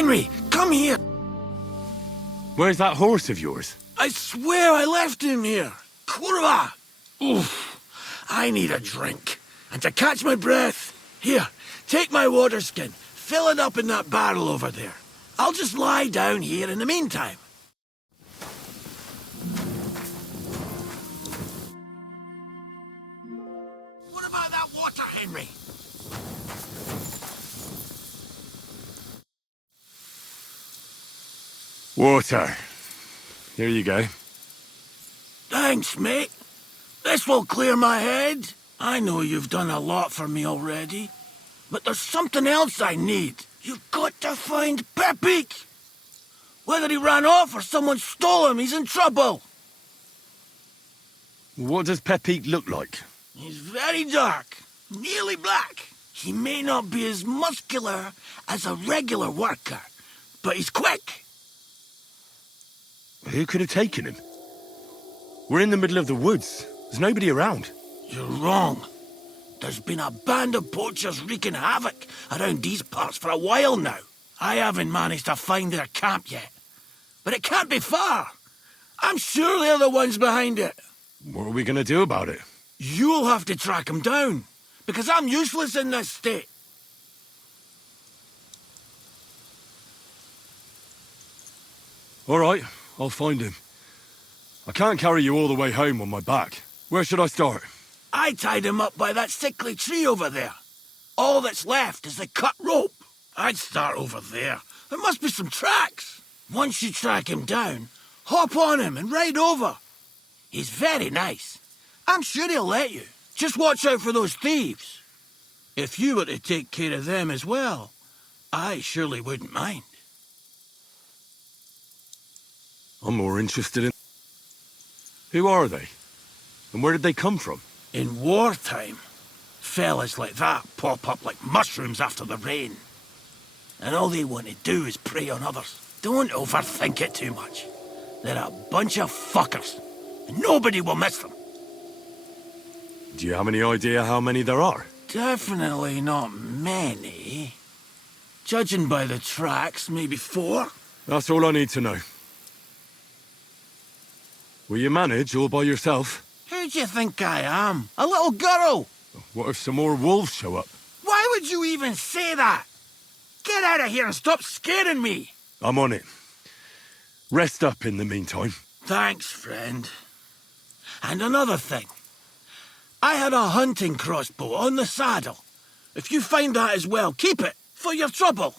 Henry, come here. Where's that horse of yours? I swear I left him here. Kurwa! Oof. I need a drink. And to catch my breath, here, take my water skin. Fill it up in that barrel over there. I'll just lie down here in the meantime. What about that water, Henry? Water. Here you go. Thanks, mate. This will clear my head. I know you've done a lot for me already, but there's something else I need. You've got to find Pepik. Whether he ran off or someone stole him, he's in trouble. What does Pepik look like? He's very dark, nearly black. He may not be as muscular as a regular worker, but he's quick. Who could have taken him? We're in the middle of the woods. There's nobody around. You're wrong. There's been a band of poachers wreaking havoc around these parts for a while now. I haven't managed to find their camp yet. But it can't be far. I'm sure they're the ones behind it. What are we going to do about it? You'll have to track them down, because I'm useless in this state. All right, I'll find him. I can't carry you all the way home on my back. Where should I start? I tied him up by that sickly tree over there. All that's left is the cut rope. I'd start over there. There must be some tracks. Once you track him down, hop on him and ride over. He's very nice. I'm sure he'll let you. Just watch out for those thieves. If you were to take care of them as well, I surely wouldn't mind. I'm more interested in... Who are they? And where did they come from? In wartime, fellas like that pop up like mushrooms after the rain. And all they want to do is prey on others. Don't overthink it too much. They're a bunch of fuckers, and nobody will miss them. Do you have any idea how many there are? Definitely not many. Judging by the tracks, maybe 4. That's all I need to know. Will you manage all by yourself? Who do you think I am? A little girl? What if some more wolves show up? Why would you even say that? Get out of here and stop scaring me! I'm on it. Rest up in the meantime. Thanks, friend. And another thing. I had a hunting crossbow on the saddle. If you find that as well, keep it, for your trouble.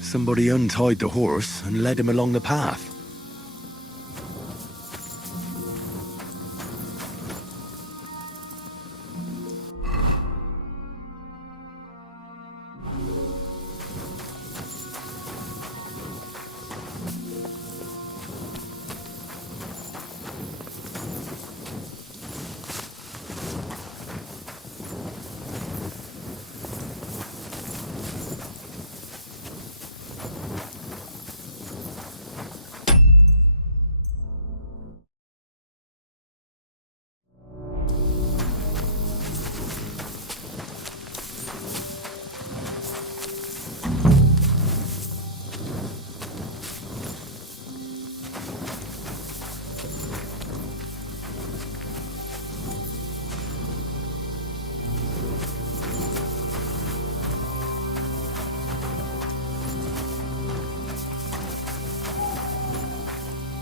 Somebody untied the horse and led him along the path.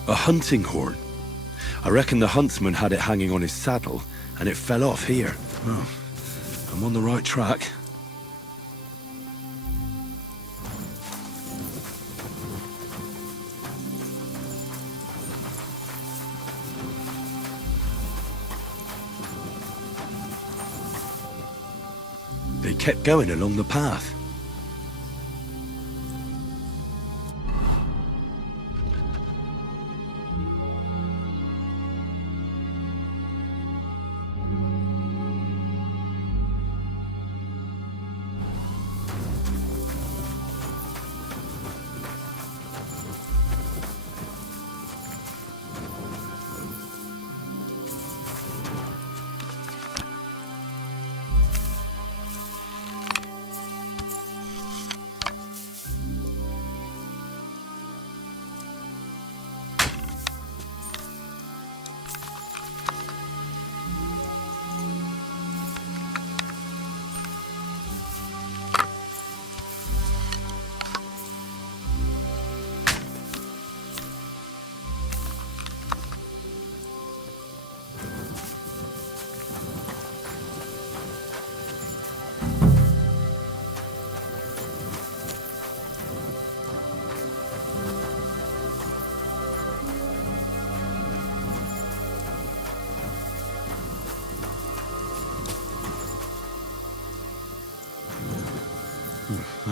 A hunting horn. I reckon the huntsman had it hanging on his saddle, and it fell off here. Oh, I'm on the right track. They kept going along the path.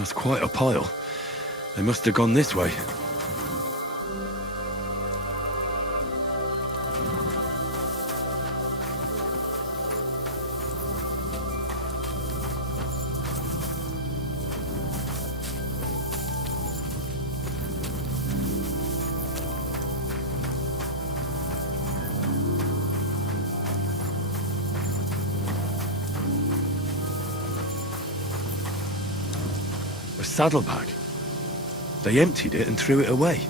That's quite a pile. They must have gone this way. A saddlebag. They emptied it and threw it away.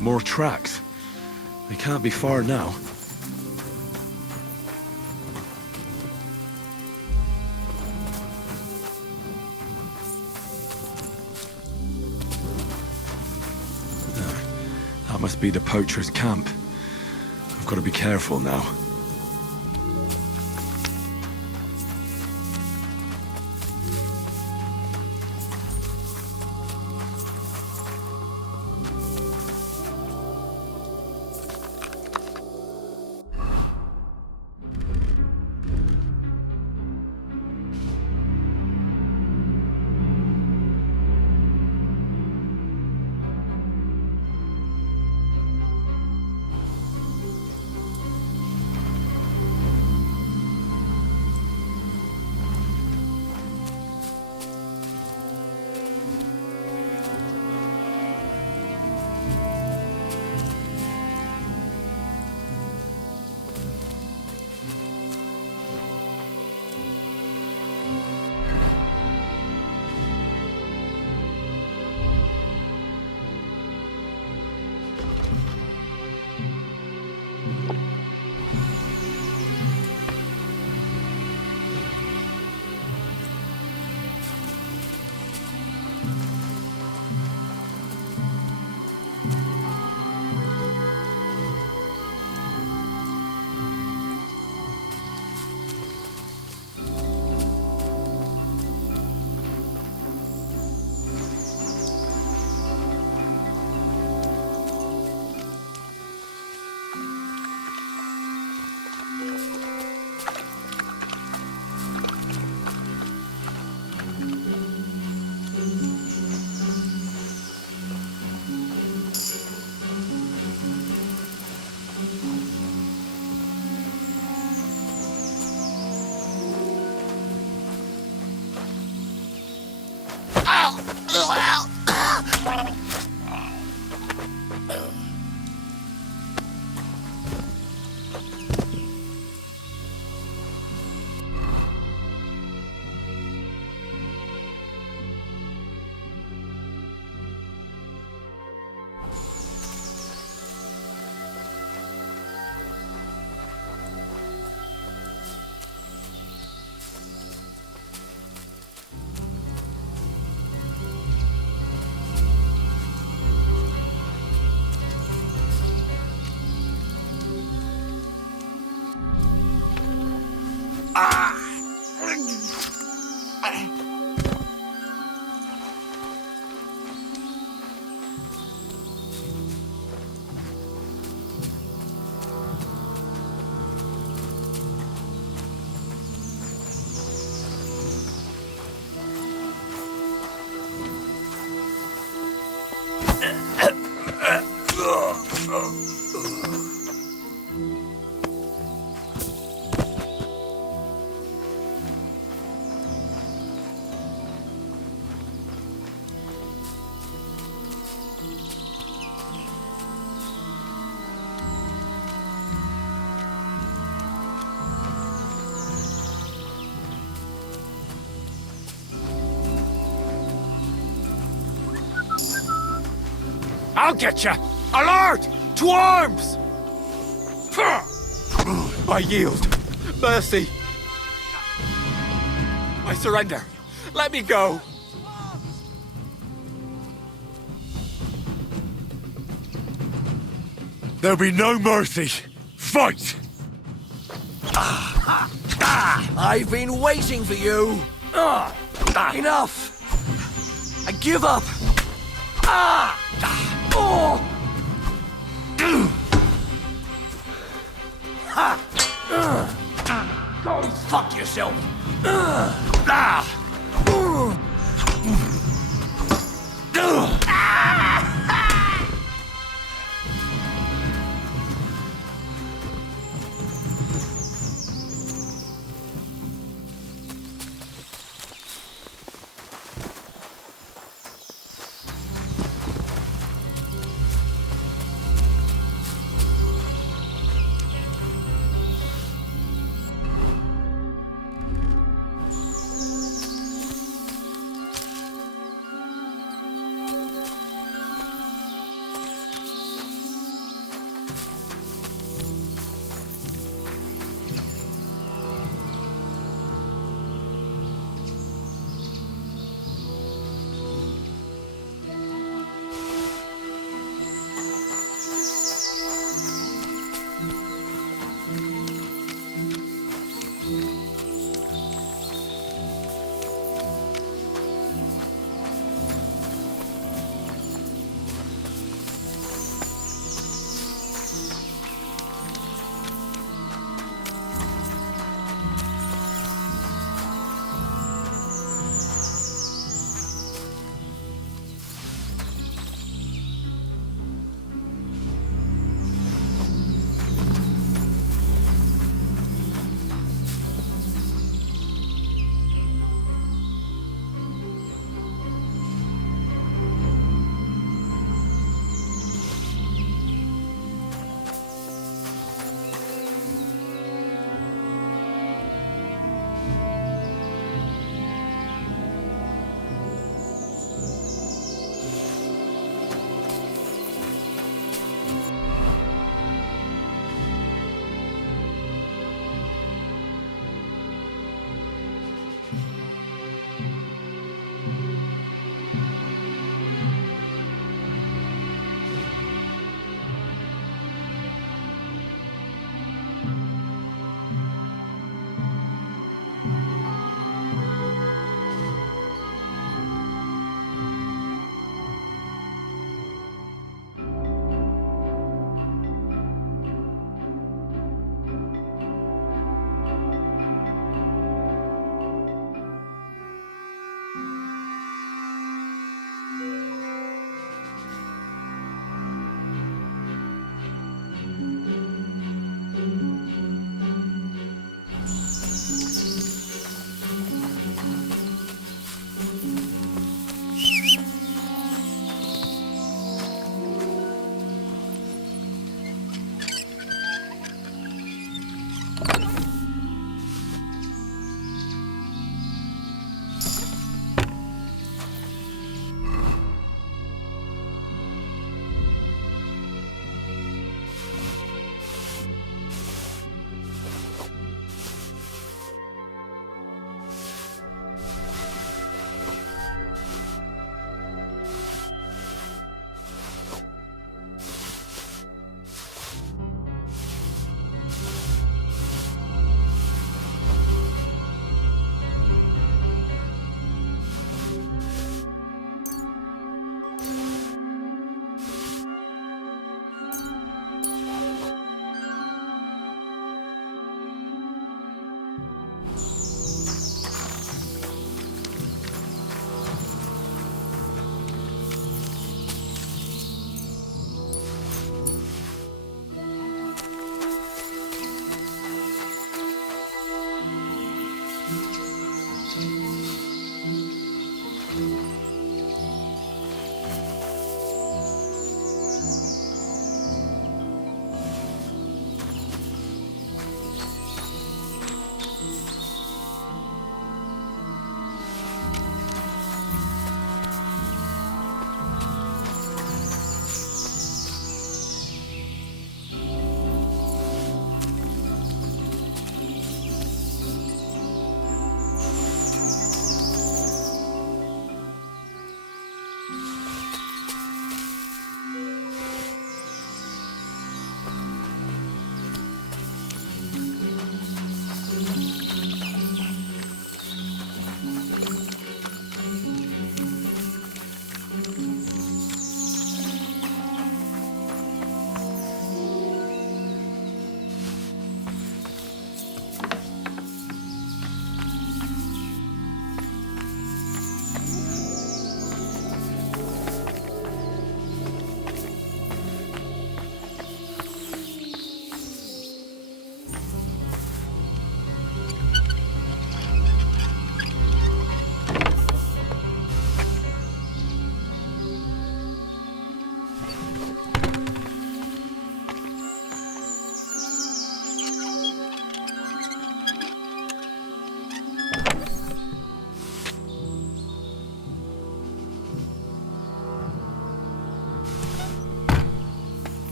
More tracks. They can't be far now. That must be the poacher's camp. I've got to be careful now. I'll get you! Alert! To arms! I yield. Mercy. I surrender. Let me go. There'll be no mercy. Fight! I've been waiting for you. Enough! I give up! Oh! Go fuck yourself!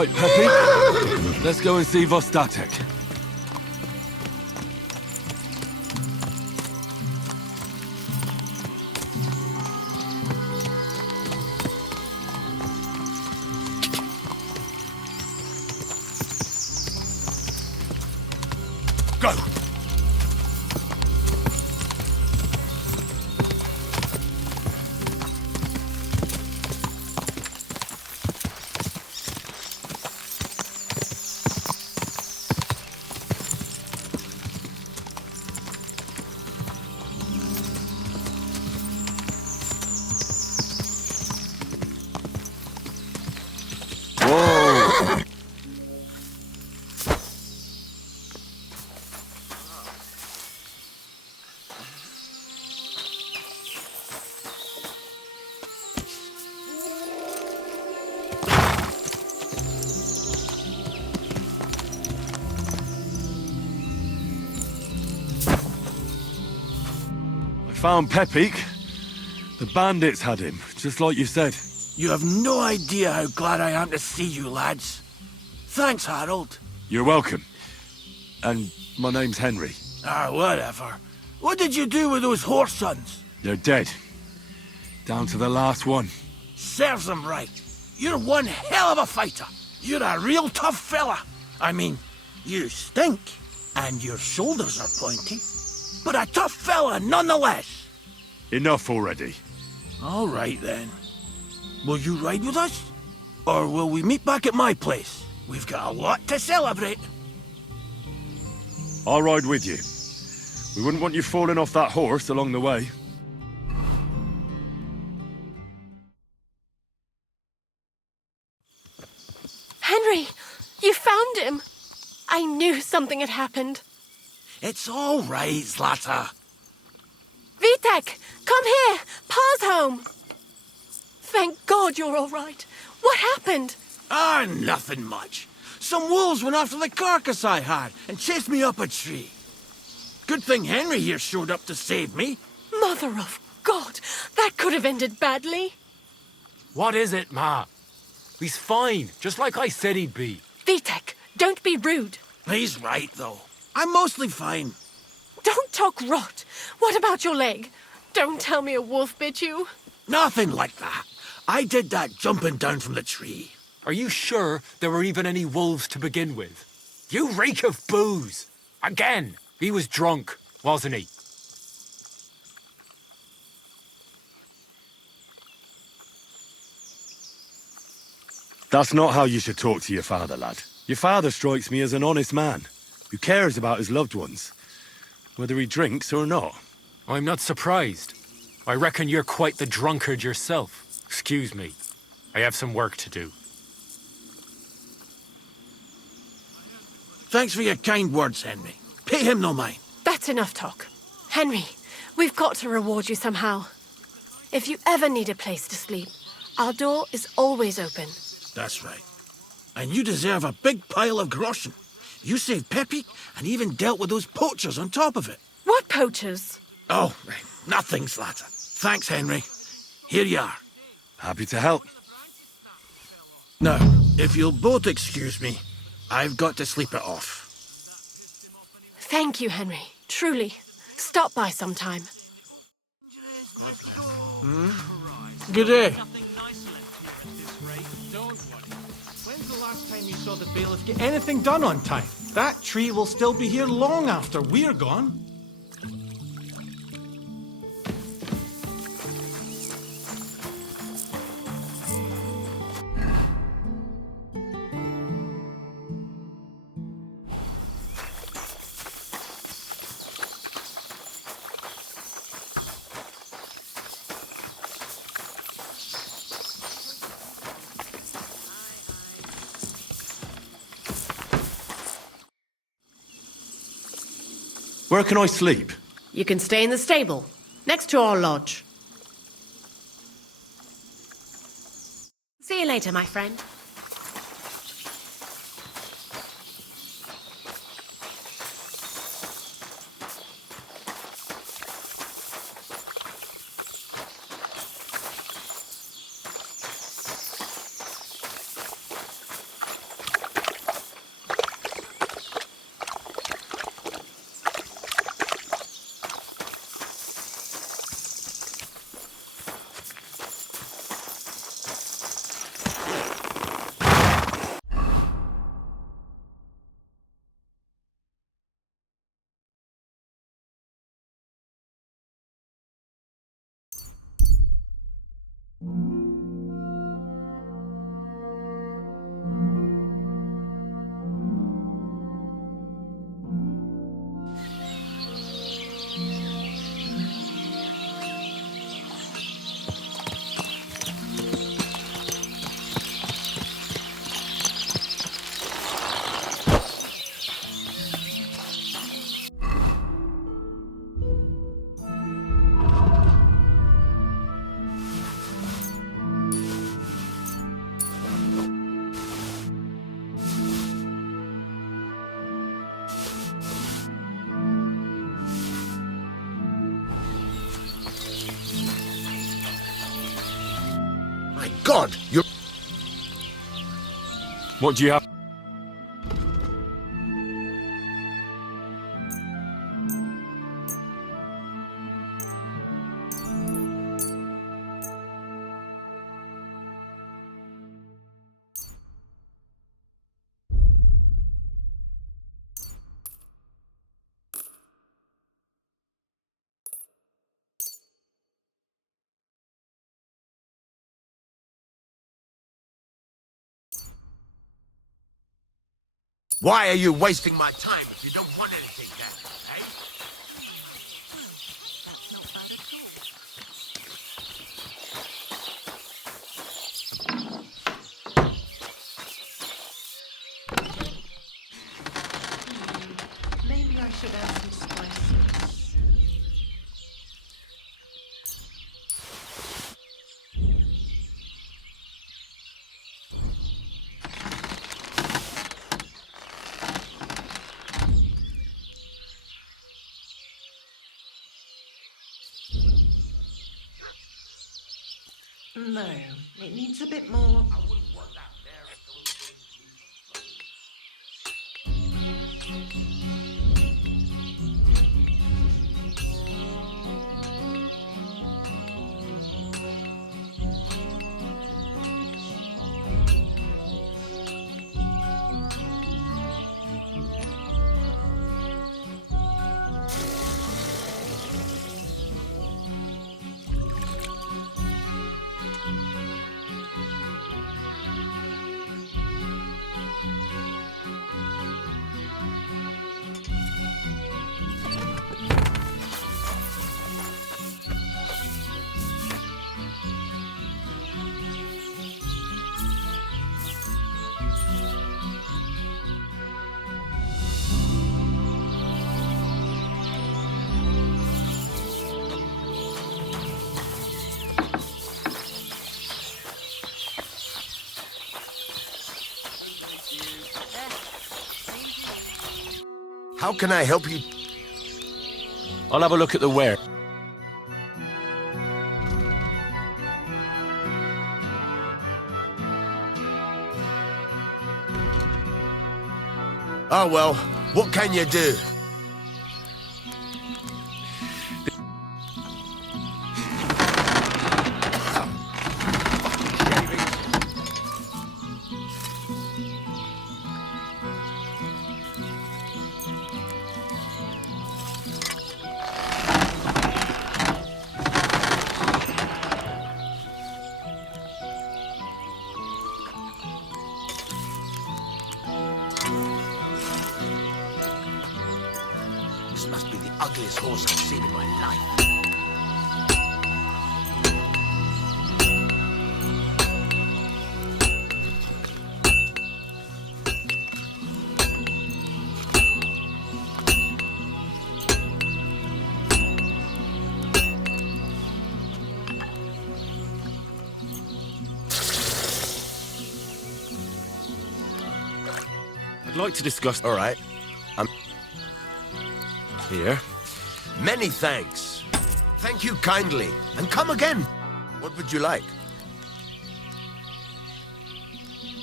Right, Peppy. Let's go and see Vostatek. Go! Whoa! I found Pepik. The bandits had him, just like you said. You have no idea how glad I am to see you, lads. Thanks, Harold. You're welcome. And my name's Henry. Whatever. What did you do with those horse sons? They're dead. Down to the last one. Serves them right. You're one hell of a fighter. You're a real tough fella. I mean, you stink, and your shoulders are pointy. But a tough fella nonetheless. Enough already. All right, then. Will you ride with us? Or will we meet back at my place? We've got a lot to celebrate. I'll ride with you. We wouldn't want you falling off that horse along the way. Henry, you found him. I knew something had happened. It's all right, Zlata. Vitek, come here. Pa's home. Thank God you're all right. What happened? Nothing much. Some wolves went after the carcass I had and chased me up a tree. Good thing Henry here showed up to save me. Mother of God, that could have ended badly. What is it, Ma? He's fine, just like I said he'd be. Vitek, don't be rude. He's right, though. I'm mostly fine. Don't talk rot. What about your leg? Don't tell me a wolf bit you. Nothing like that. I did that jumping down from the tree. Are you sure there were even any wolves to begin with? You reek of booze! Again! He was drunk, wasn't he? That's not how you should talk to your father, lad. Your father strikes me as an honest man, who cares about his loved ones, whether he drinks or not. I'm not surprised. I reckon you're quite the drunkard yourself. Excuse me. I have some work to do. Thanks for your kind words, Henry. Pay him no mind. That's enough talk. Henry, we've got to reward you somehow. If you ever need a place to sleep, our door is always open. That's right. And you deserve a big pile of groschen. You saved Peppy and even dealt with those poachers on top of it. What poachers? Oh, nothing, Slatter. Thanks, Henry. Here you are. Happy to help. Now, if you'll both excuse me, I've got to sleep it off. Thank you, Henry. Truly. Stop by sometime. Good day. When's the last time you saw the bailiff get anything done on time? That tree will still be here long after we're gone. Where can I sleep? You can stay in the stable, next to our lodge. See you later, my friend. My God, you're... What do you have? Why are you wasting my time if you don't want anything done, eh? That's not bad at all. Maybe I should add some spices. No, it needs a bit more. How can I help you? I'll have a look at the ware. Oh well, what can you do? This must be the ugliest horse I've seen in my life. I'd like to discuss... All right. I'm Here. Many thanks. Thank you kindly. And come again. What would you like?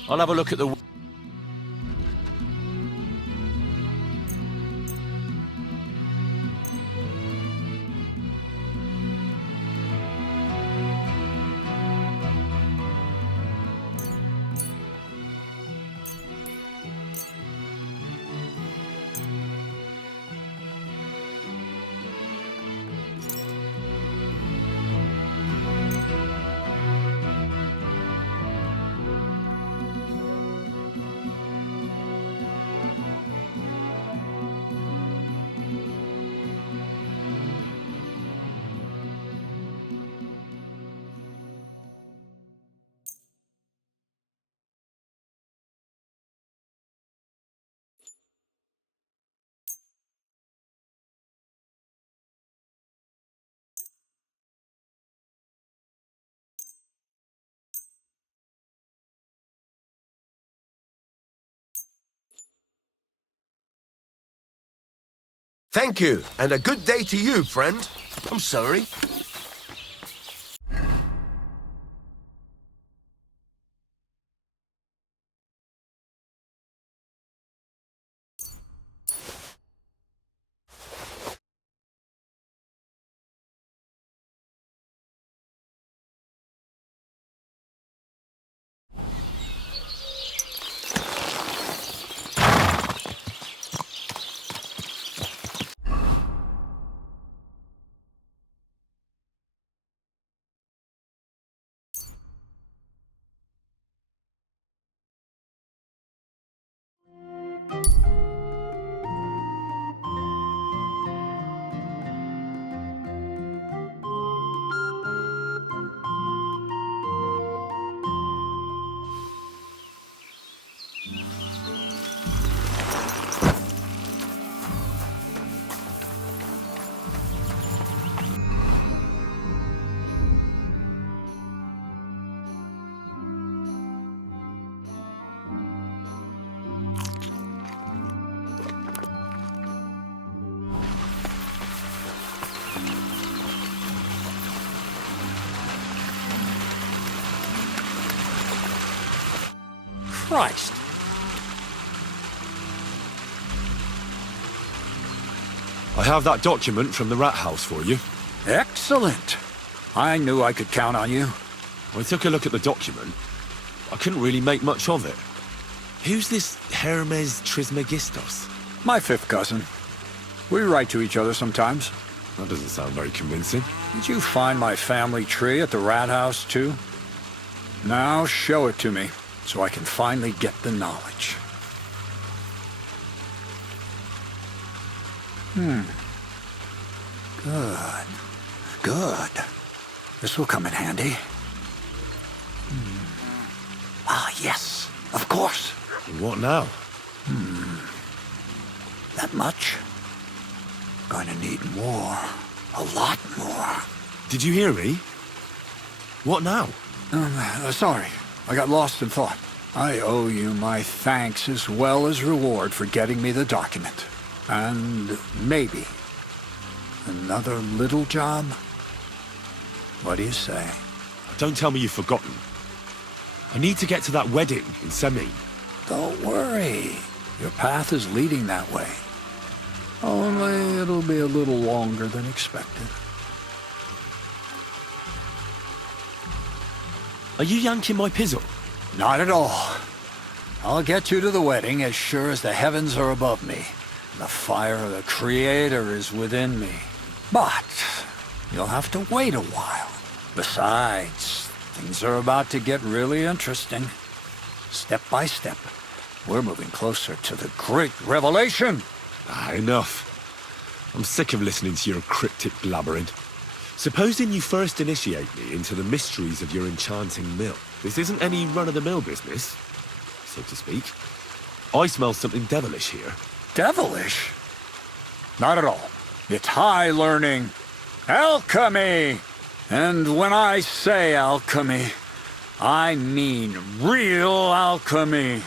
I'll have a look at the... Thank you, and a good day to you, friend. I'm sorry. Christ. I have that document from the rat house for you. Excellent. I knew I could count on you. I took a look at the document. I couldn't really make much of it. Who's this Hermes Trismegistos? My fifth cousin. We write to each other sometimes. That doesn't sound very convincing. Did you find my family tree at the rat house, too? Now show it to me, so I can finally get the knowledge. Good. Good. This will come in handy. Ah, yes. Of course. What now? That much? Going to need more. A lot more. Did you hear me? What now? Sorry. I got lost in thought. I owe you my thanks as well as reward for getting me the document. And maybe another little job? What do you say? Don't tell me you've forgotten. I need to get to that wedding in Semi. Don't worry. Your path is leading that way. Only it'll be a little longer than expected. Are you yanking my pizzle? Not at all. I'll get you to the wedding as sure as the heavens are above me. The fire of the Creator is within me. But you'll have to wait a while. Besides, things are about to get really interesting. Step by step, we're moving closer to the great revelation. Enough. I'm sick of listening to your cryptic blabbering. Supposing you first initiate me into the mysteries of your enchanting mill. This isn't any run-of-the-mill business, so to speak. I smell something devilish here. Devilish? Not at all. It's high learning. Alchemy! And when I say alchemy, I mean real alchemy.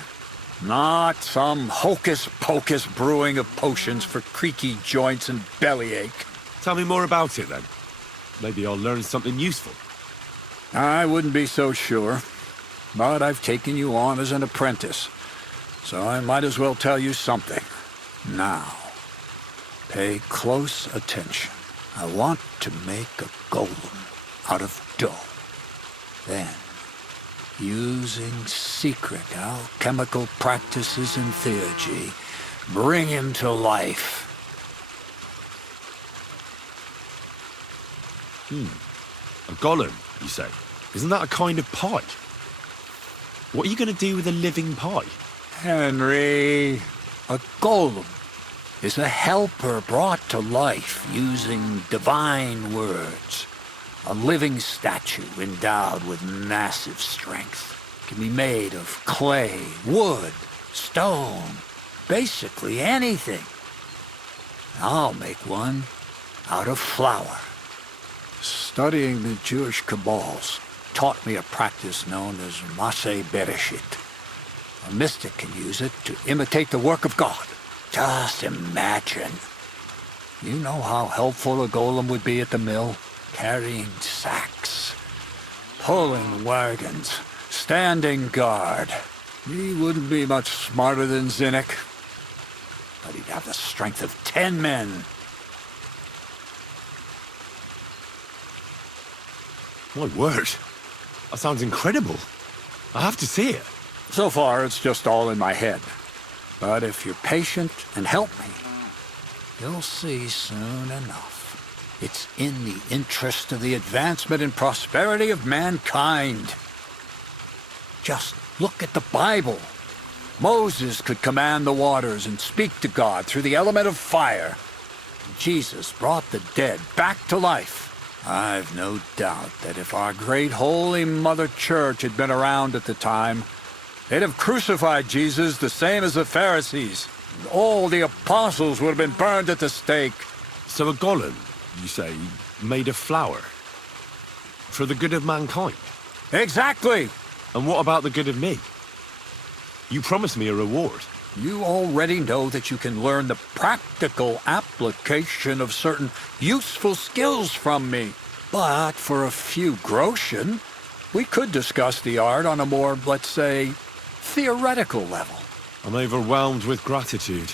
Not some hocus-pocus brewing of potions for creaky joints and bellyache. Tell me more about it, then. Maybe I'll learn something useful. I wouldn't be so sure. But I've taken you on as an apprentice, so I might as well tell you something. Now, pay close attention. I want to make a golem out of dough. Then, using secret alchemical practices in theurgy, bring him to life. A golem, you say? Isn't that a kind of pie? What are you going to do with a living pie? Henry, a golem is a helper brought to life using divine words. A living statue endowed with massive strength. Can be made of clay, wood, stone, basically anything. I'll make one out of flour. Studying the Jewish Kabbals taught me a practice known as Maseh Bereshit. A mystic can use it to imitate the work of God. Just imagine. You know how helpful a golem would be at the mill? Carrying sacks, pulling wagons, standing guard. He wouldn't be much smarter than Zinnik, but he'd have the strength of 10 men. My word. That sounds incredible. I have to see it. So far, it's just all in my head. But if you're patient and help me, you'll see soon enough. It's in the interest of the advancement and prosperity of mankind. Just look at the Bible. Moses could command the waters and speak to God through the element of fire. Jesus brought the dead back to life. I've no doubt that if our great holy Mother Church had been around at the time, they'd have crucified Jesus the same as the Pharisees. All the apostles would have been burned at the stake. So a golem, you say, made of flour? For the good of mankind? Exactly! And what about the good of me? You promised me a reward. You already know that you can learn the practical application of certain useful skills from me. But for a few groschen, we could discuss the art on a more, let's say, theoretical level. I'm overwhelmed with gratitude.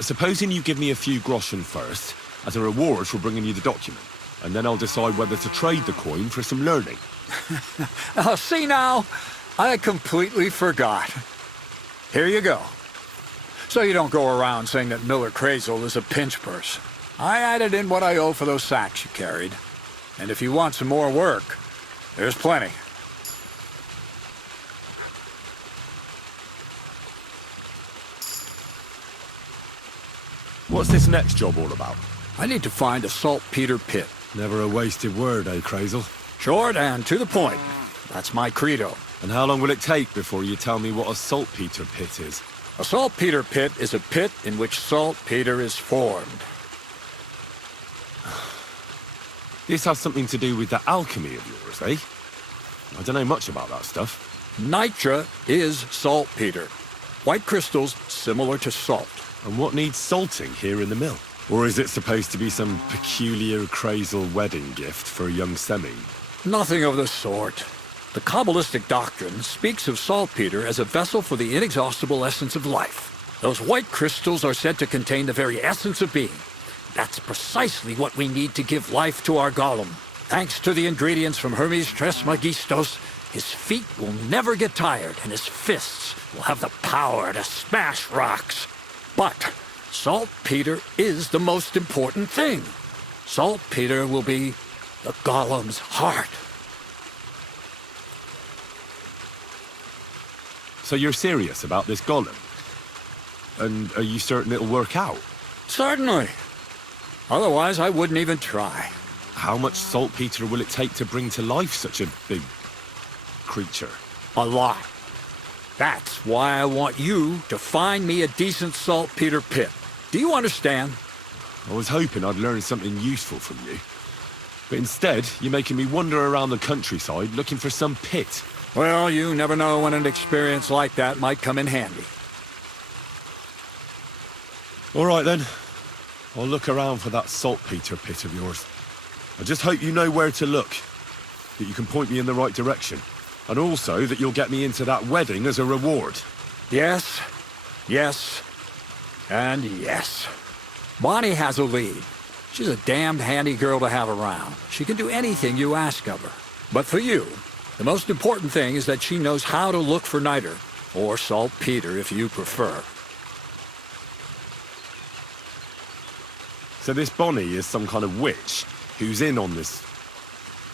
Supposing you give me a few groschen first, as a reward for bringing you the document, and then I'll decide whether to trade the coin for some learning. Oh, see now, I completely forgot. Here you go. So you don't go around saying that Miller Crazel is a pinch purse. I added in what I owe for those sacks you carried. And if you want some more work, there's plenty. What's this next job all about? I need to find a saltpeter pit. Never a wasted word, eh, Crazel? Short and to the point. That's my credo. And how long will it take before you tell me what a saltpeter pit is? A saltpeter pit is a pit in which saltpeter is formed. This has something to do with that alchemy of yours, eh? I don't know much about that stuff. Nitra is saltpeter. White crystals similar to salt. And what needs salting here in the mill? Or is it supposed to be some peculiar Crazel wedding gift for a young semi? Nothing of the sort. The Kabbalistic doctrine speaks of saltpeter as a vessel for the inexhaustible essence of life. Those white crystals are said to contain the very essence of being. That's precisely what we need to give life to our golem. Thanks to the ingredients from Hermes Trismegistos, his feet will never get tired and his fists will have the power to smash rocks. But saltpeter is the most important thing. Saltpeter will be the golem's heart. So you're serious about this golem? And are you certain it'll work out? Certainly. Otherwise, I wouldn't even try. How much saltpeter will it take to bring to life such a big creature? A lot. That's why I want you to find me a decent saltpeter pit. Do you understand? I was hoping I'd learn something useful from you. But instead, you're making me wander around the countryside looking for some pit. Well, you never know when an experience like that might come in handy. All right, then. I'll look around for that saltpeter pit of yours. I just hope you know where to look, that you can point me in the right direction, and also that you'll get me into that wedding as a reward. Yes, yes, and yes. Bonnie has a lead. She's a damned handy girl to have around. She can do anything you ask of her. But for you, the most important thing is that she knows how to look for niter, or saltpeter if you prefer. So this Bonnie is some kind of witch who's in on this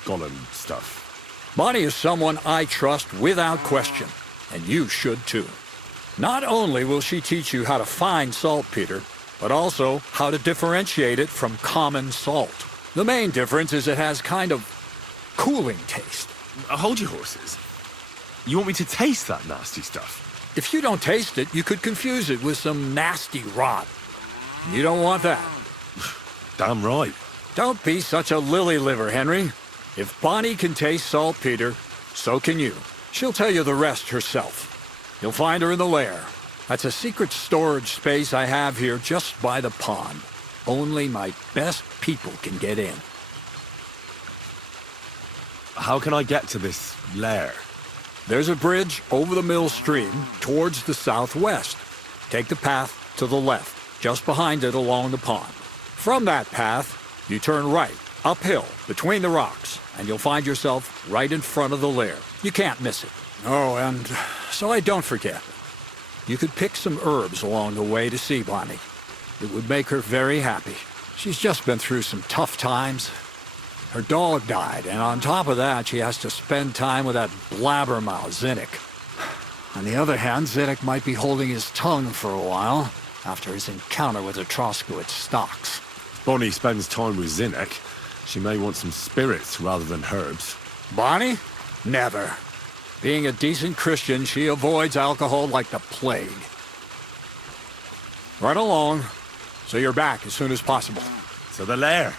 golem stuff. Bonnie is someone I trust without question, and you should too. Not only will she teach you how to find saltpeter, but also how to differentiate it from common salt. The main difference is it has kind of cooling taste. Hold your horses. You want me to taste that nasty stuff? If you don't taste it, you could confuse it with some nasty rot. You don't want that. Damn right. Don't be such a lily liver, Henry. If Bonnie can taste saltpeter, so can you. She'll tell you the rest herself. You'll find her in the lair. That's a secret storage space I have here just by the pond. Only my best people can get in. How can I get to this lair? There's a bridge over the mill stream towards the southwest. Take the path to the left, just behind it along the pond. From that path, you turn right, uphill, between the rocks, and you'll find yourself right in front of the lair. You can't miss it. Oh, and so I don't forget, you could pick some herbs along the way to see Bonnie. It would make her very happy. She's just been through some tough times. Her dog died, and on top of that, she has to spend time with that blabbermouth, Zinnik. On the other hand, Zinnik might be holding his tongue for a while, after his encounter with the Troskowitz stocks. Bonnie spends time with Zinnik. She may want some spirits rather than herbs. Bonnie? Never. Being a decent Christian, she avoids alcohol like the plague. Right along, so you're back as soon as possible. To the lair.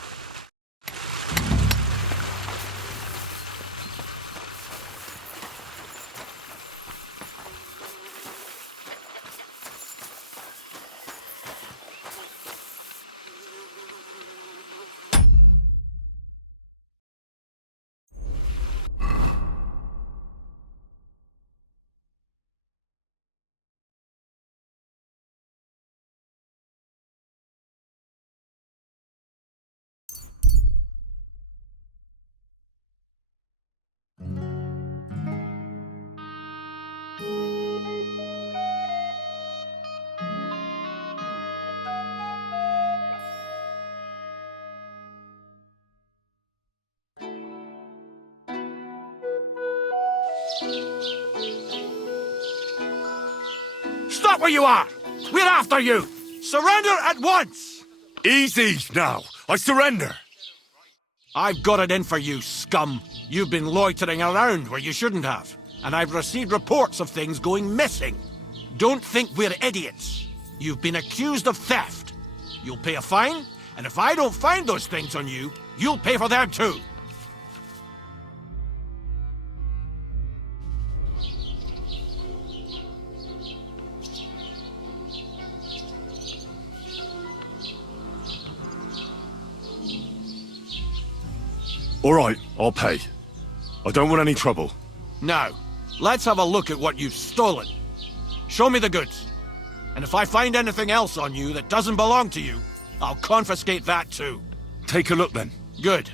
Stop where you are! We're after you! Surrender at once! Easy now. I surrender. I've got it in for you, scum. You've been loitering around where you shouldn't have. And I've received reports of things going missing. Don't think we're idiots. You've been accused of theft. You'll pay a fine, and if I don't find those things on you, you'll pay for them too. All right, I'll pay. I don't want any trouble. Now, let's have a look at what you've stolen. Show me the goods. And if I find anything else on you that doesn't belong to you, I'll confiscate that too. Take a look then. Good.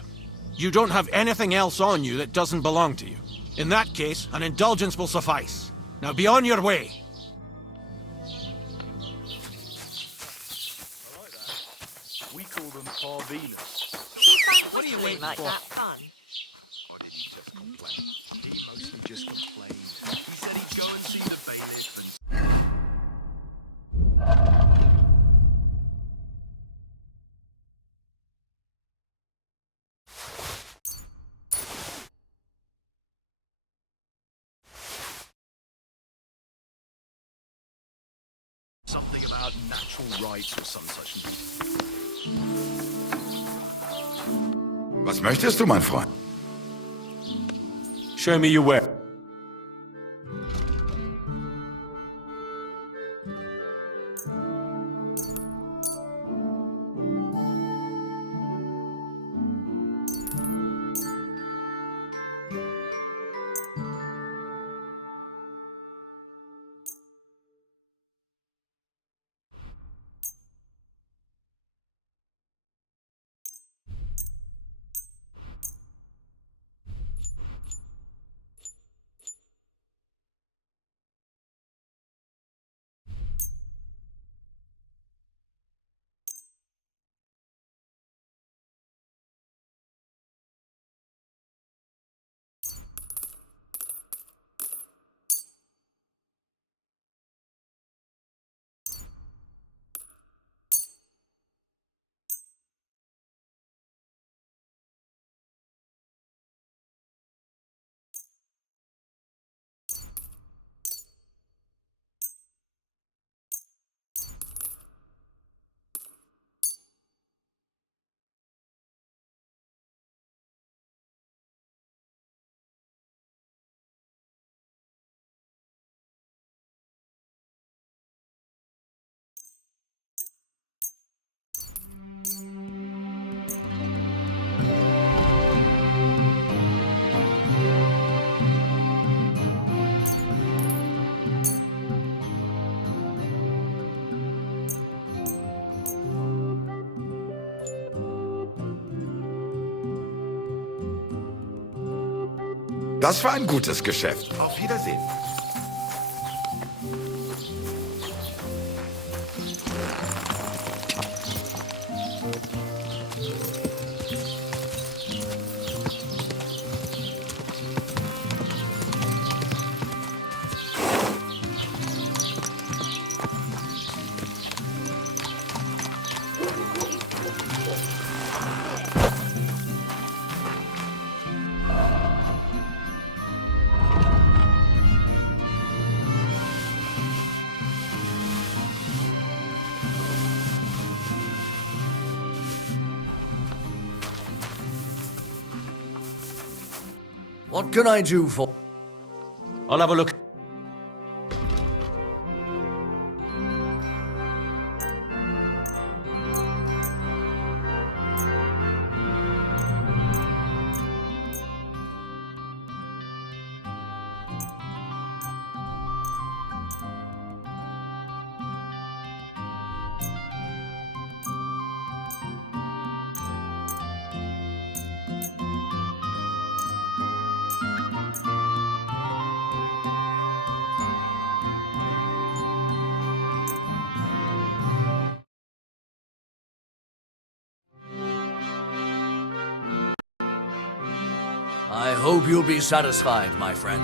You don't have anything else on you that doesn't belong to you. In that case, an indulgence will suffice. Now be on your way. We call them parvenas. What are you waiting like that fun? I didn't just complain. He mostly just complained. He said he'd go and see the bailiff and... Something about natural rights or some such. Was möchtest du, mein Freund? Show me your way. Das war ein gutes Geschäft. Auf Wiedersehen. What can I do for... I'll have a look. I hope you'll be satisfied, my friend.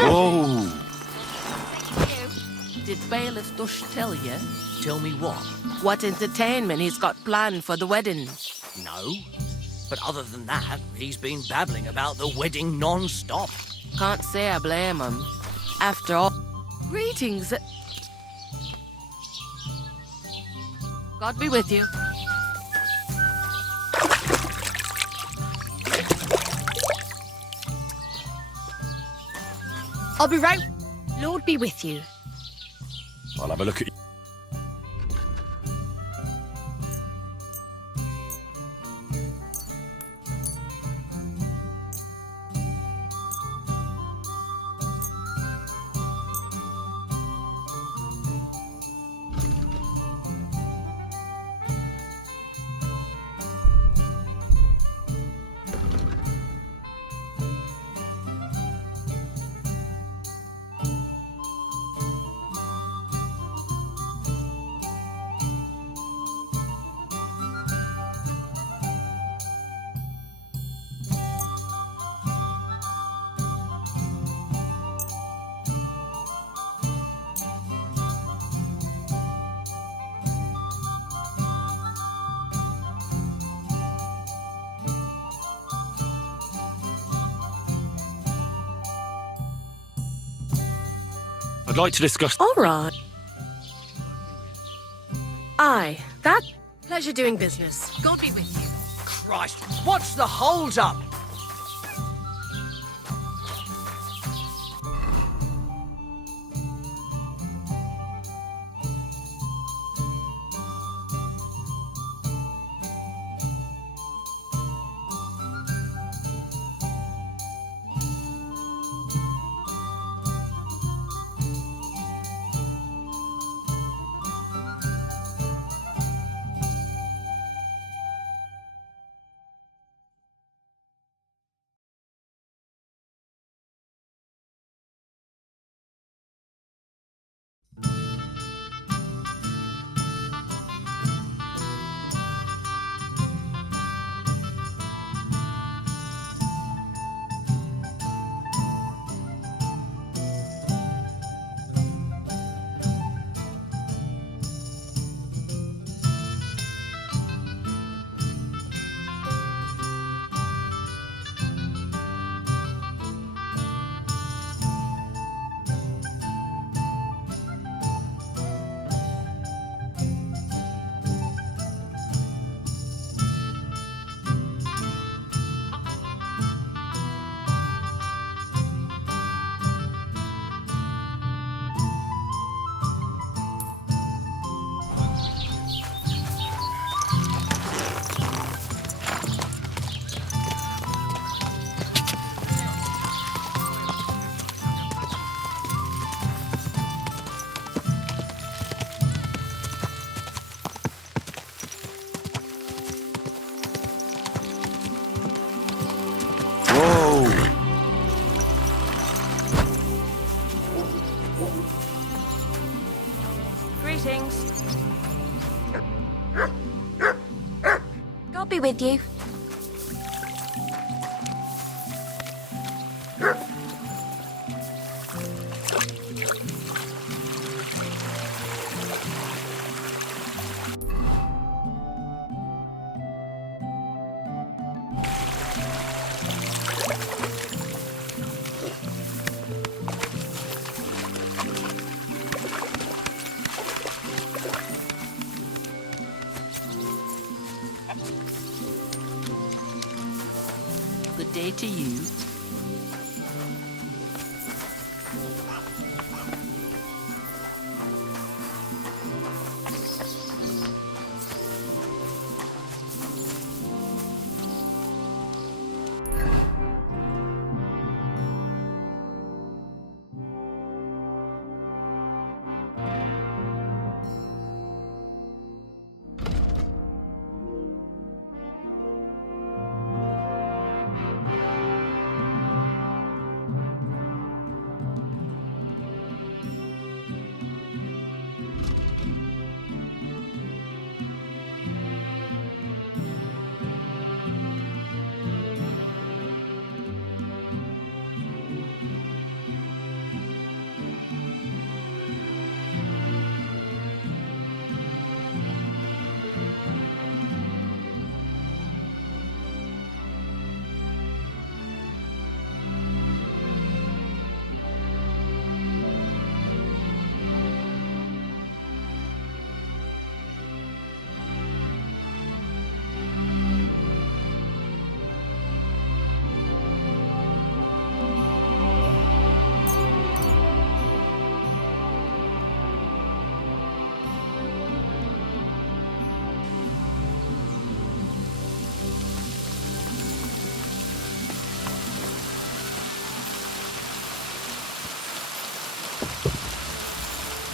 Whoa! Did Bailiff Dush tell you? Tell me what? What entertainment he's got planned for the wedding? No. But other than that, he's been babbling about the wedding non-stop. Can't say I blame him. After all, greetings. God be with you. I'll be right. Lord be with you. I'll have a look at you. I'd like to discuss... All right. Aye, that... Pleasure doing business. God be with you. Christ, what's the hold-up? be with you. Good day to you.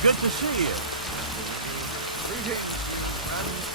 Good to see you. Greetings, and...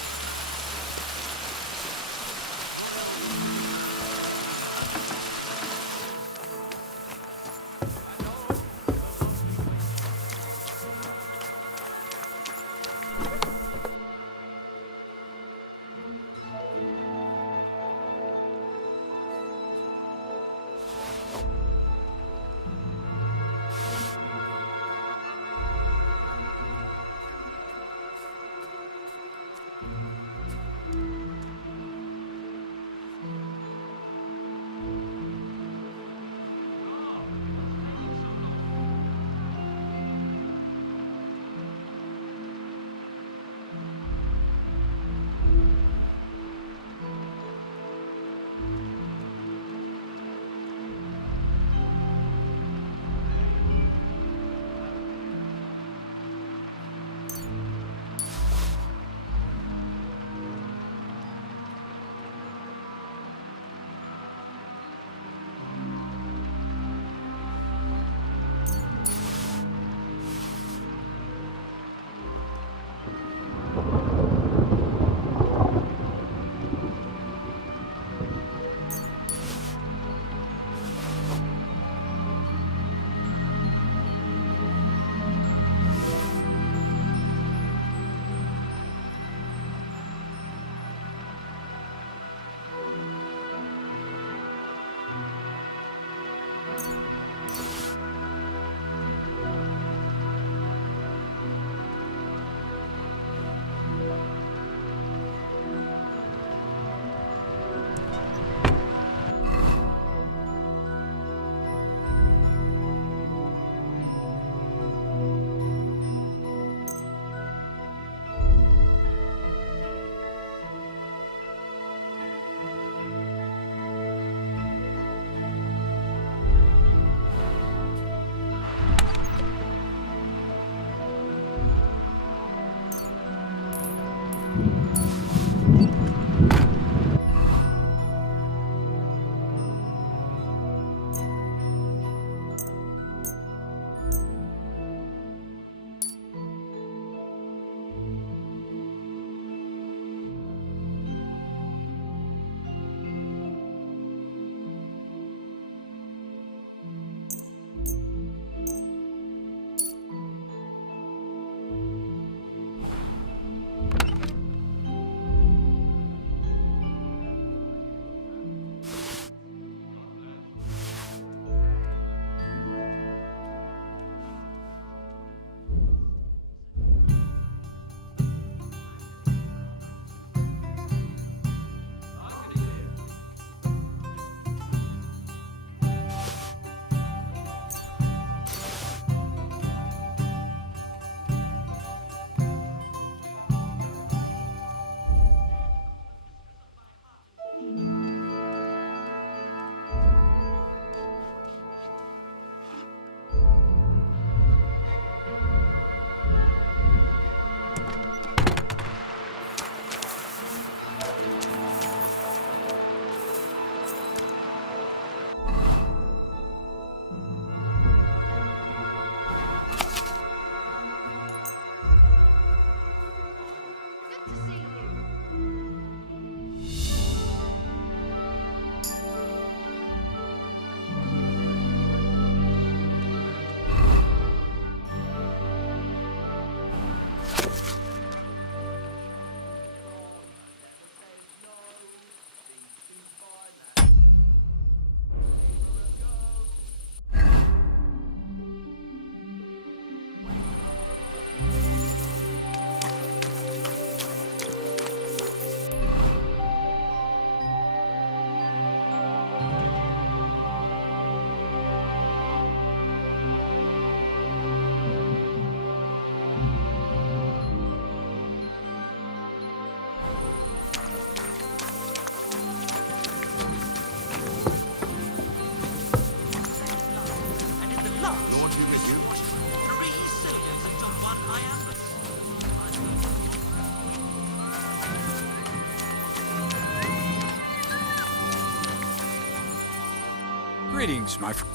Greetings, my friend.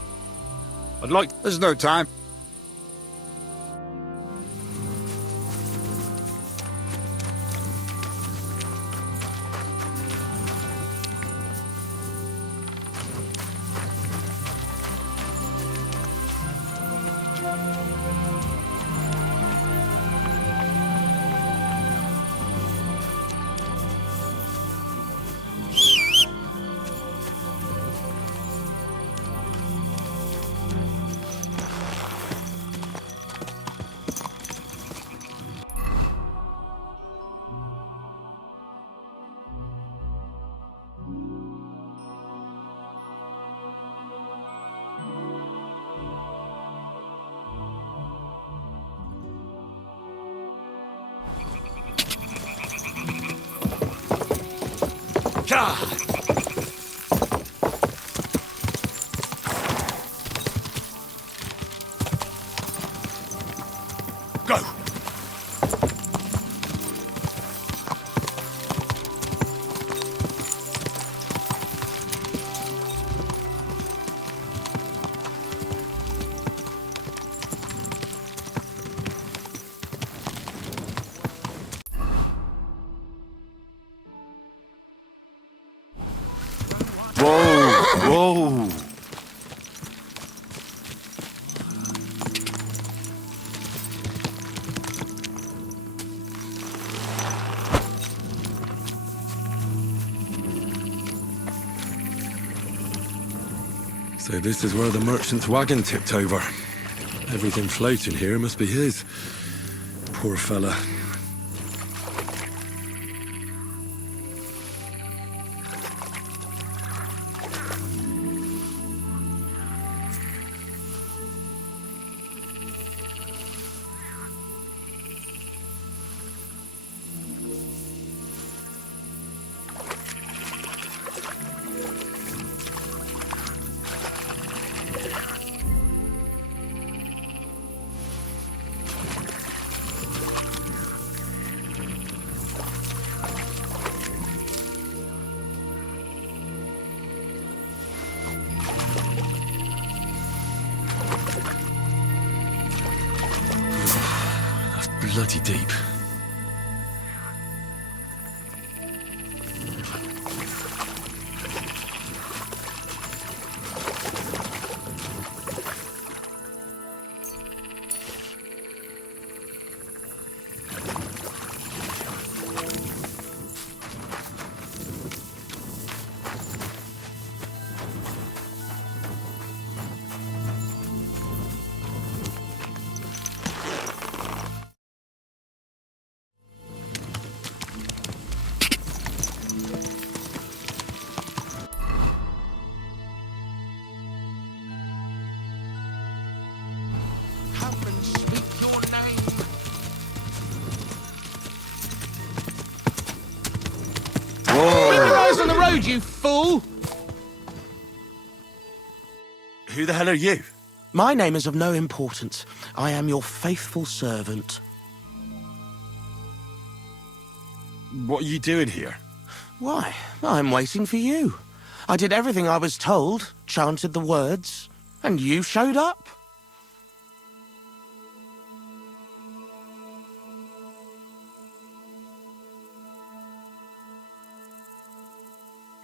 I'd like... There's no time. Go! Whoa! So this is where the merchant's wagon tipped over. Everything floating here must be his. Poor fella. Bloody deep. On the road, you fool! Who the hell are you? My name is of no importance. I am your faithful servant. What are you doing here? Why, I'm waiting for you. I did everything I was told, chanted the words, and you showed up.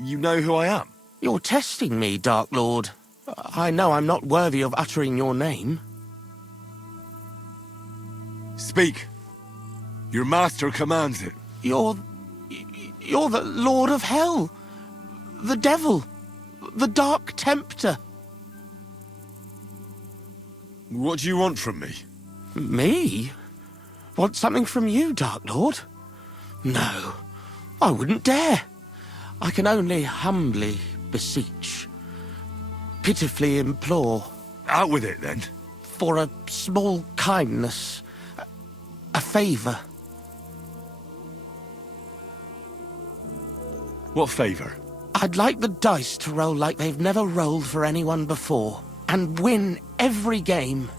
You know who I am? You're testing me, Dark Lord. I know I'm not worthy of uttering your name. Speak. Your master commands it. You're the Lord of Hell. The Devil. The Dark Tempter. What do you want from me? Me? Want something from you, Dark Lord? No, I wouldn't dare. I can only humbly beseech, pitifully implore. Out with it, then. For a small kindness, a favour. What favour? I'd like the dice to roll like they've never rolled for anyone before, and win every game.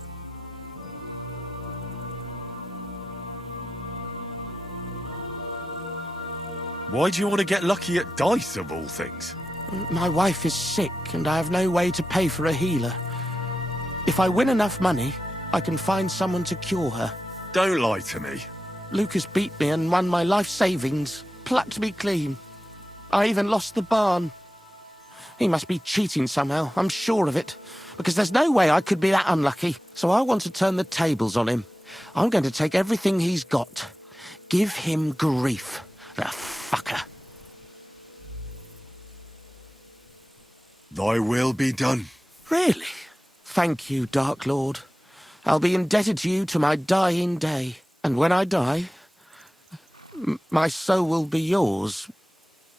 Why do you want to get lucky at dice, of all things? My wife is sick, and I have no way to pay for a healer. If I win enough money, I can find someone to cure her. Don't lie to me. Lucas beat me and won my life savings, plucked me clean. I even lost the barn. He must be cheating somehow, I'm sure of it, because there's no way I could be that unlucky. So I want to turn the tables on him. I'm going to take everything he's got. Give him grief, the fucker. Thy will be done. Really? Thank you, Dark Lord. I'll be indebted to you to my dying day. And when I die, my soul will be yours,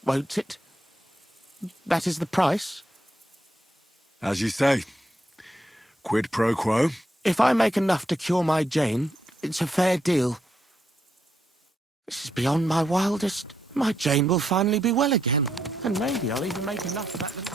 won't it? That is the price? As you say. Quid pro quo? If I make enough to cure my Jane, it's a fair deal. This is beyond my wildest. My Jane will finally be well again. And maybe I'll even make enough of that little...